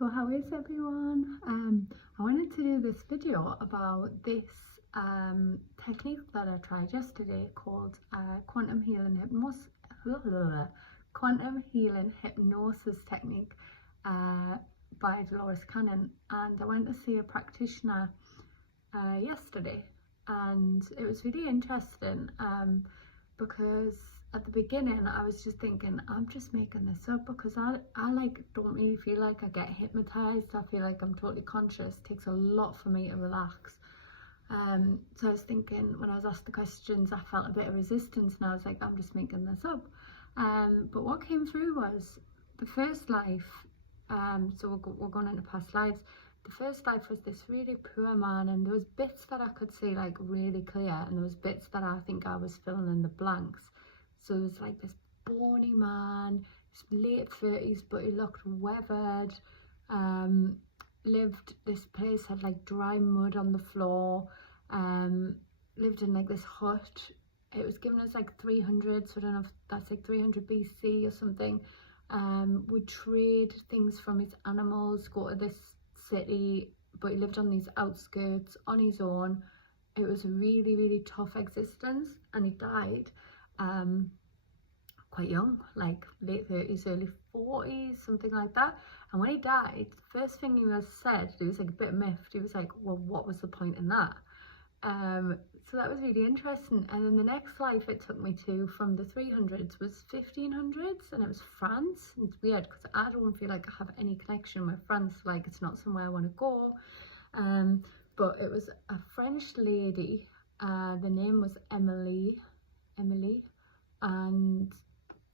So how is everyone? I wanted to do this video about this technique that I tried yesterday called quantum healing hypnosis technique by Dolores Cannon, and I went to see a practitioner yesterday, and it was really interesting because at the beginning I was just thinking, I'm just making this up, because I don't really feel like I get hypnotized. I feel like I'm totally conscious. It takes a lot for me to relax. So I was thinking, when I was asked the questions, I felt a bit of resistance, and I was like, I'm just making this up. But what came through was the first life. So we're going into past lives. The first life was this really poor man, and there was bits that I could see like really clear, and there was bits that I think I was filling in the blanks. So it was like this brawny man, late 30s, but he looked weathered. Lived, this place had like dry mud on the floor. Lived in like this hut. It was given us like 300, so I don't know if that's like 300 BC or something. Would trade things from his animals, go to this city, but he lived on these outskirts on his own. It was a really, really tough existence, and he died quite young, like late 30s, early 40s, something like that. And when he died, the first thing he was said, he was like a bit miffed. He was like, well, what was the point in that? So that was really interesting. And then the next life it took me to, from the 300s, was 1500s, and it was France. And it's weird because I don't feel like I have any connection with France, like it's not somewhere I want to go. But it was a French lady, the name was Emily, and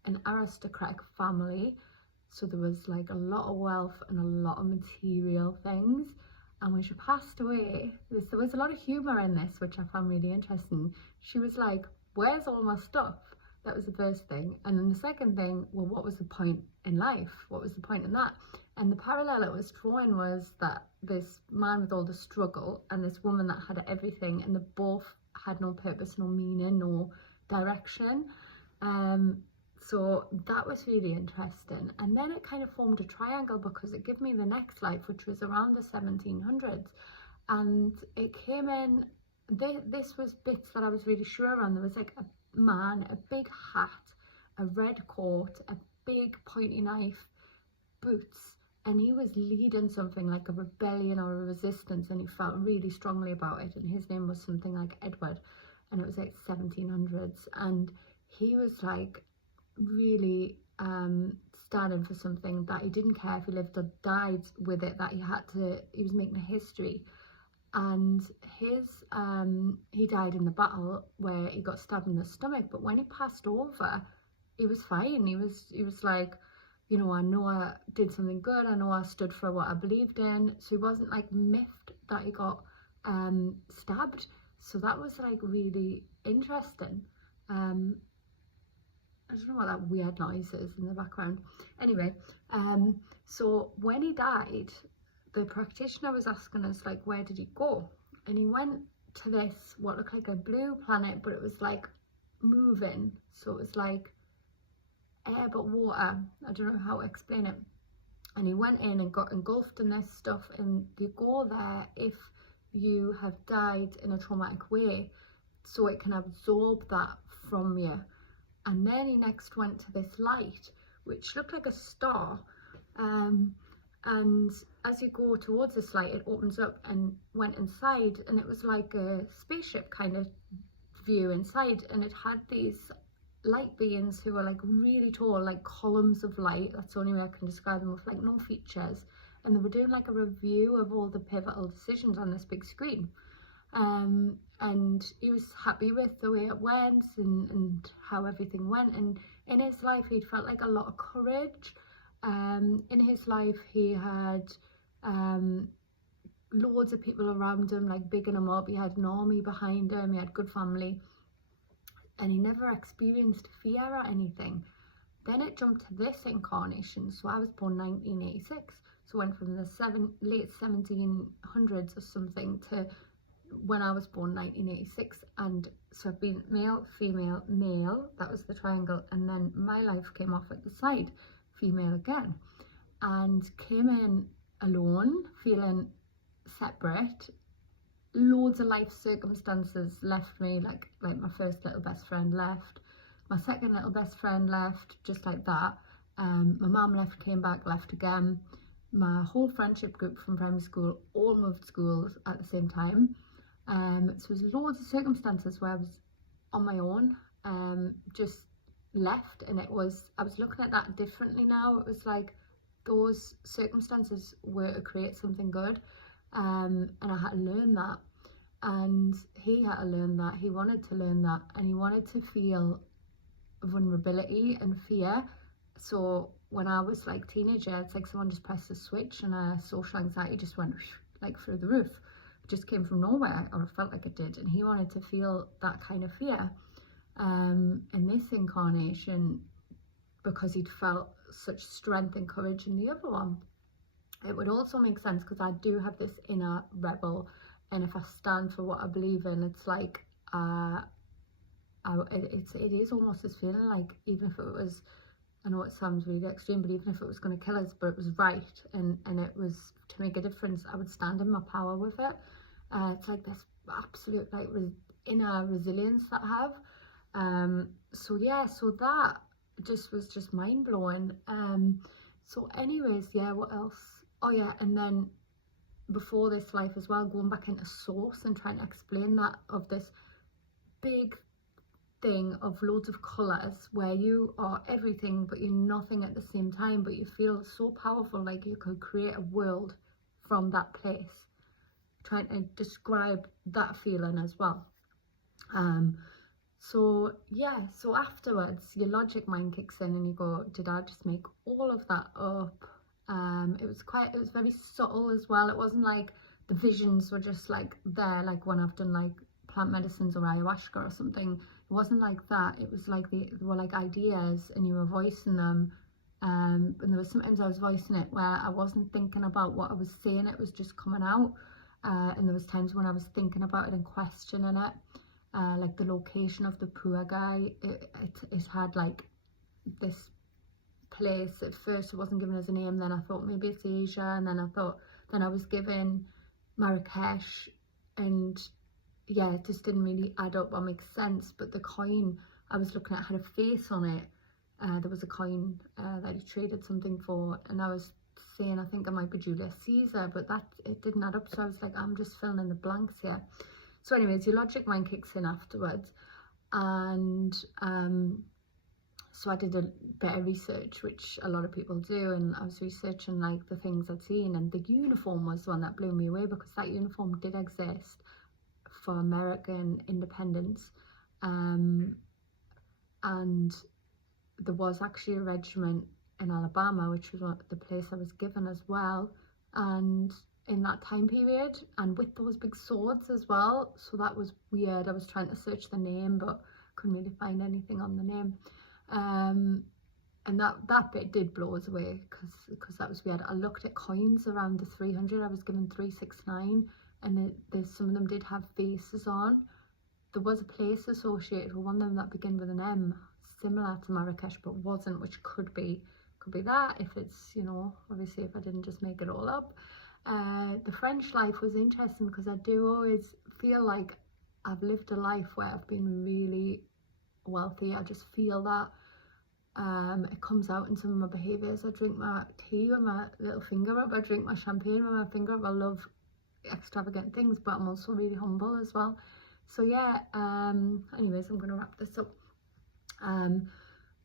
an aristocratic family. So there was like a lot of wealth and a lot of material things. And when she passed away, there was a lot of humour in this, which I found really interesting. She was like, where's all my stuff? That was the first thing. And then the second thing, well, what was the point in life? What was the point in that? And the parallel it was drawing was that this man with all the struggle and this woman that had everything, and they both had no purpose, no meaning, no direction. So that was really interesting. And then it kind of formed a triangle, because it gave me the next life, which was around the 1700s. And it came in, this was bits that I was really sure on. There was like a man, a big hat, a red coat, a big pointy knife, boots, and he was leading something like a rebellion or a resistance, and he felt really strongly about it. And his name was something like Edward, and it was like 1700s. And he was like really standing for something, that he didn't care if he lived or died with it, that he was making a history. And he died in the battle where he got stabbed in the stomach, but when he passed over, he was fine. He was like, you know, I know I did something good, I know I stood for what I believed in. So he wasn't like miffed that he got stabbed. So that was like really interesting. I don't know what that weird noise is in the background. Anyway, so when he died, the practitioner was asking us, like, where did he go? And he went to this, what looked like a blue planet, but it was like moving. So it was like air but water. I don't know how to explain it. And he went in and got engulfed in this stuff. And you go there if you have died in a traumatic way, so it can absorb that from you. And then he next went to this light, which looked like a star. And as you go towards this light, it opens up, and went inside, and it was like a spaceship kind of view inside. And it had these light beings who were like really tall, like columns of light. That's the only way I can describe them, with like no features. And they were doing like a review of all the pivotal decisions on this big screen. And he was happy with the way it went, and how everything went. And in his life he'd felt like a lot of courage. In his life he had loads of people around him, like bigging him up. He had an army behind him, he had good family, and he never experienced fear or anything. Then it jumped to this incarnation. So I was born 1986, so went from the late 1700s or something to when I was born 1986. And so I've been male, female, male, that was the triangle, and then my life came off at the side, female again, and came in alone, feeling separate. Loads of life circumstances left me, like my first little best friend left, my second little best friend left, just like that. My mum left, came back, left again. My whole friendship group from primary school all moved schools at the same time. So there's loads of circumstances where I was on my own, just left, and I was looking at that differently now. It was like those circumstances were to create something good, and I had to learn that, and he had to learn that. He wanted to learn that, and he wanted to feel vulnerability and fear. So when I was like teenager, it's like someone just pressed a switch and social anxiety just went like through the roof. It just came from nowhere, or it felt like it did, and he wanted to feel that kind of fear in this incarnation, because he'd felt such strength and courage in the other one. It would also make sense because I do have this inner rebel, and if I stand for what I believe in, it's like it is almost this feeling like, even if it was, I know it sounds really extreme, but even if it was going to kill us, but it was right, and it was to make a difference, I would stand in my power with it. It's like this absolute like inner resilience that I have. So yeah, so that was just mind-blowing. So anyways, yeah, what else? Oh yeah, and then before this life as well, going back into source and trying to explain that, of this big thing of loads of colours where you are everything but you're nothing at the same time, but you feel so powerful, like you could create a world from that place. Trying to describe that feeling as well. So yeah, so afterwards your logic mind kicks in and you go, did I just make all of that up? It was very subtle as well. It wasn't like the visions were just like there, like when I've done like plant medicines or ayahuasca or something. It wasn't like that. It was like they were like ideas and you were voicing them. And there was sometimes I was voicing it where I wasn't thinking about what I was saying, it was just coming out. And there was times when I was thinking about it and questioning it. Like the location of the poor guy, it had like this place. At first it wasn't given as a name, then I thought maybe it's Asia, and then I was given Marrakesh, and yeah, it just didn't really add up or make sense. But the coin I was looking at had a face on it. There was a coin that he traded something for, and I was saying I think it might be Julius Caesar, but that it didn't add up. So I was like, I'm just filling in the blanks here. So anyways, your logic mind kicks in afterwards, and so I did a bit of research, which a lot of people do, and I was researching like the things I'd seen, and the uniform was the one that blew me away, because that uniform did exist for American independence, and there was actually a regiment in Alabama, which was the place I was given as well, and in that time period, and with those big swords as well. So that was weird. I was trying to search the name but couldn't really find anything on the name, and that bit did blow us away, because that was weird. I looked at coins around the 300. I was given 369, and there's some of them did have faces on. There was a place associated with one of them that began with an M, similar to Marrakesh, but wasn't, which could be that, if it's, you know, obviously if I didn't just make it all up. The French life was interesting, because I do always feel like I've lived a life where I've been really wealthy. I just feel that it comes out in some of my behaviours. I drink my tea with my little finger up, I drink my champagne with my finger up. I love extravagant things, but I'm also really humble as well. So yeah, anyways, I'm going to wrap this up.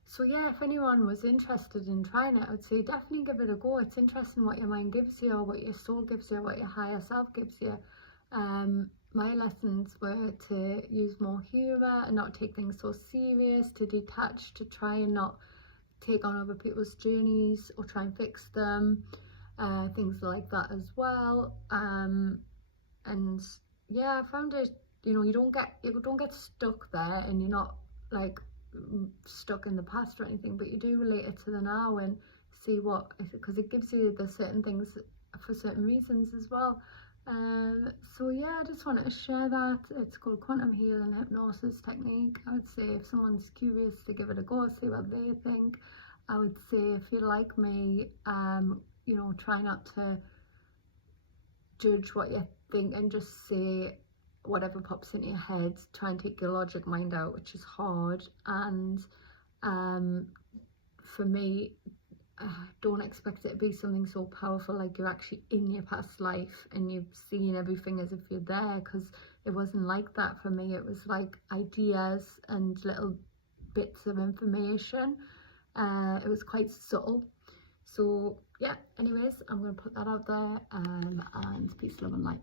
So yeah, if anyone was interested in trying it, I would say definitely give it a go. It's interesting what your mind gives you, or what your soul gives you, or what your higher self gives you. My lessons were to use more humour and not take things so serious, to detach, to try and not take on other people's journeys or try and fix them, things like that as well. And yeah, I found it, you know, you don't get stuck there, and you're not like stuck in the past or anything, but you do relate it to the now and see what, because it gives you the certain things for certain reasons as well. So yeah, I just wanted to share that. It's called quantum healing hypnosis technique. I would say if someone's curious to give it a go, see what they think. I would say if you're like me, you know, try not to judge what you're thinking, just say whatever pops into your head. Try and take your logic mind out, which is hard. And for me, don't expect it to be something so powerful like you're actually in your past life and you've seen everything as if you're there, because it wasn't like that for me. It was like ideas and little bits of information. It was quite subtle. So yeah, anyways, I'm going to put that out there, and peace, love and light.